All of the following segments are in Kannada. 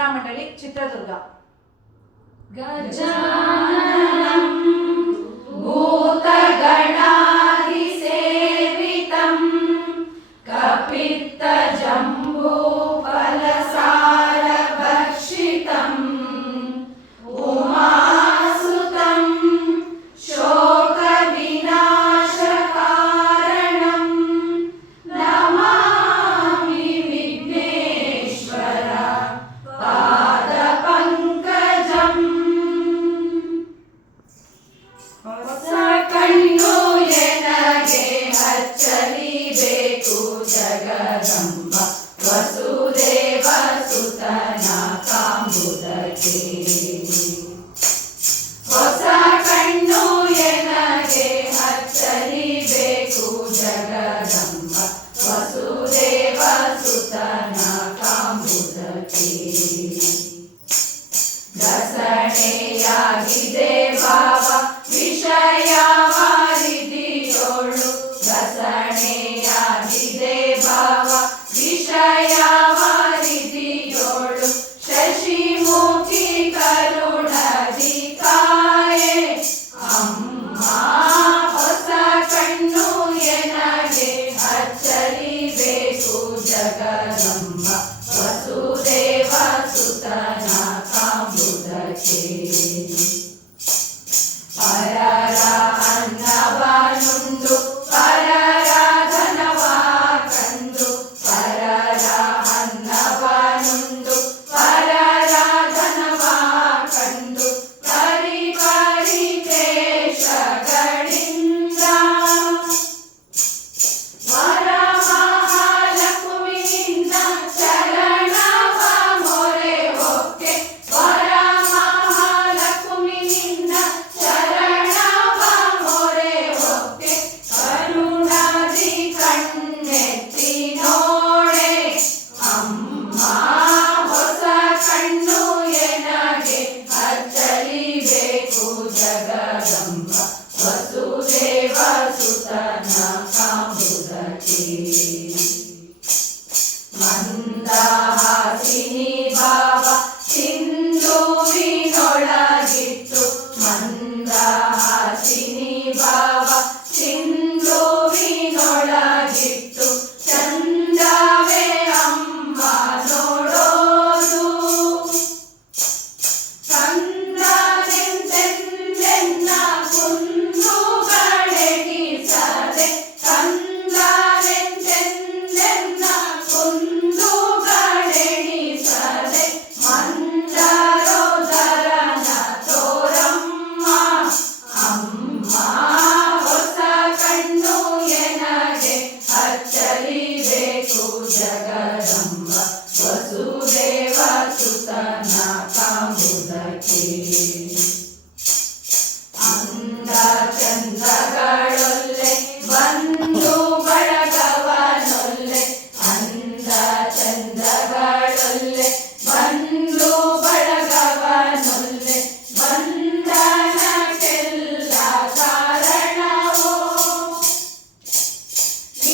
ಭಜನಾ ಮಂಡಳಿ ಚಿತ್ರದುರ್ಗ. ಗಜಾನನಂ ಭೂತಗಣಾಧಿ ಸೇವಿತಂ ಕಪಿತ್ತ ಜಂಬೂ ಫಲಸಾರ ಭಕ್ಷಿತಂ ಉಮಾಸುತಂ ಶೋಕ ವಿನಾಶ ಕಾರಣಂ ನಮಾಮಿ ವಿಘ್ನೇಶ್ವರ ಪಾದ ಪಂಕಜಂ. ಹೊಸ ಕಣ್ಣು ಎನಗೆ ಹಚ್ಚಲಿಬೇಕು ಜಗದಂಬ ವಸುದೇವ ಸುತನ ಕಾಂಬುದಕ್ಕೆ. ಹೊಸ ಕಣ್ಣು ಎನಗೆ ಹಚ್ಚಲಿಬೇಕು ಜಗದಂಬ ವಸುದೇವ ಸುತನ ಕಾಂಬುದಕ್ಕೆ. ದಸಣೆಯಾಗಿದೆ ಭಾವ ವಿಷಯ ವಾರಿದಿಯೋಳು. ದಸಣೆಯಾಗಿದೆ ಭಾವ ವಿಷಯ ವಾರಿದಿಯೋಳು. ಶಶಿಮುಖಿ ಕರುಣದಿ ಕಾಯೆ ಅಮ್ಮ. ಹೊಸ ಕಣ್ಣು ಎನಗೆ ಹಚ್ಚಲಿಬೇಕು ಜಗದಂಬ ವಸುದೇವ ಸುತನ ಕಾಂಬುದಕ್ಕೆ. ಪರರ ಅನ್ನವನುಂಡು ಪರರ ಧನವ ಕಂಡು. ಪರರ ಅನ್ನವನುಂಡು ಪರರ ಧನವ ಕಂಡು. ಪರಿ ಪರಿ ದೇಶಗಳಿಂದ ವರಮಹಾಲಕ್ಷ್ಮಿಯಿಂದ ಚರಣವ ಮೊರೆ ಹೊಕ್ಕೆ. ವರಮಹಾಲಕ್ಷ್ಮಿಯಿಂದ ಚರಣವ ಮೊರೆ ಹೊಕ್ಕೆ. ಕರುಣದಿ ಕಣ್ಣೆತ್ತಿ ನೋಡೆ ಅಮ್ಮ. ಹೊಸ ಕಣ್ಣು ಎನಗೆ ಹಚ್ಚಲಿಬೇಕು ಜಗದಂಬ ವಸುದೇವ ಸುತನ ಕಾಂಬುದಕ್ಕೆ. ಮಂದಹಾಸಿನಿ ಭಾವ ಸಿಂಧುವಿನೊಳಗಿಟ್ಟು. ಮಂದಹಾಸಿನಿ ಭಾವ ಸಿಂಧುವಿನೊಳಗಿಟ್ಟು. ಚಂದವೇ ಅಮ್ಮ ನೋಡೋದು. ಕಂದನೆಂದೆಂದೆನ್ನ ಕುಂದುಗಳೆಣಿಸದೆ. ಕಂದನೆಂದೆಂದೆನ್ನ ಕುಂದುಗಳೆಣಿಸದೆ. ಮಂದರೋದರನ ತೋರಮ್ಮ ಅಮ್ಮ. ಹೊಸ ಕಣ್ಣು ಎನಗೆ ಹಚ್ಚಲಿಬೇಕು ಜಗದಂಬ ವಸುದೇವ ಸುತನ ಕಾಂಬುದಕ್ಕೆ. ಅಂದ ಚಂದಗಳೊಲ್ಲೆ ಬಂಧು ಬಳಗವನೊಲ್ಲೆ. ಅಂದ ಚಂದಗಳೊಲ್ಲೆ ಬಂಧು ಬಳಗವನೊಲ್ಲೆ. ಬಂಧನಕ್ಕೆಲ್ಲ ಕಾರಣವೋ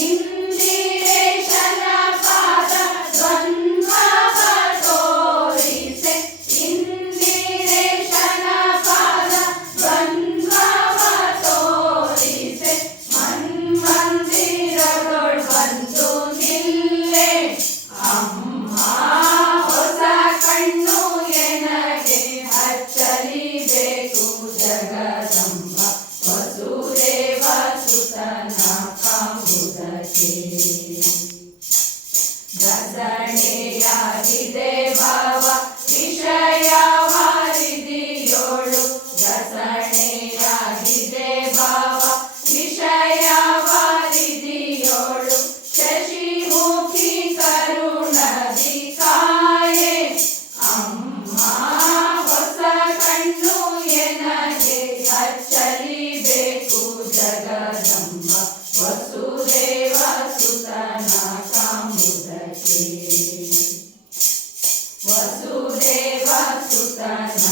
ಇಂದಿರೇಶನ ಪಾದ ದ್ವಂದ್ವವ ತೋರಿಸೆ. ಇಂದಿರೇಶನ ಪಾದ ದ್ವಂದ್ವವ ತೋರಿಸೆ. ಮನ್ಮಂದಿರದೊಳ್ ಬಂದು ನಿಲ್ಲೆ ಅಮ್ಮ. ಹೊಸ ಕಣ್ಣು ಎನಗೆ ಹಚ್ಚಲಿಬೇಕು ಜಗದಂಬ ವಸುದೇವ ಸುತನ ಕಾಂಬುದಕ್ಕೆ. ದಸಣೆಯಾಗಿದೆ ಭಾವ ವಿಷಯ ವಾರಿದಿಯೋಳು. ದಸಣೆಯಾಗಿದೆ ಭಾವ ವಿಷಯ ವಾರಿದಿಯೋಳು. ಶಶಿಮುಖಿ ಕರುಣದಿ ಕಾಯೆ ಅಮ್ಮ. ಹೊಸ ಕಣ್ಣು ಎನಗೆ ಹಚ್ಚಲಿಬೇಕು ಜಗದಂಬ ವಸುದೇವ ಸುತನ ಕಾಂಬುದಕ್ಕೆ. ವಸುದೇವ ಸುತನ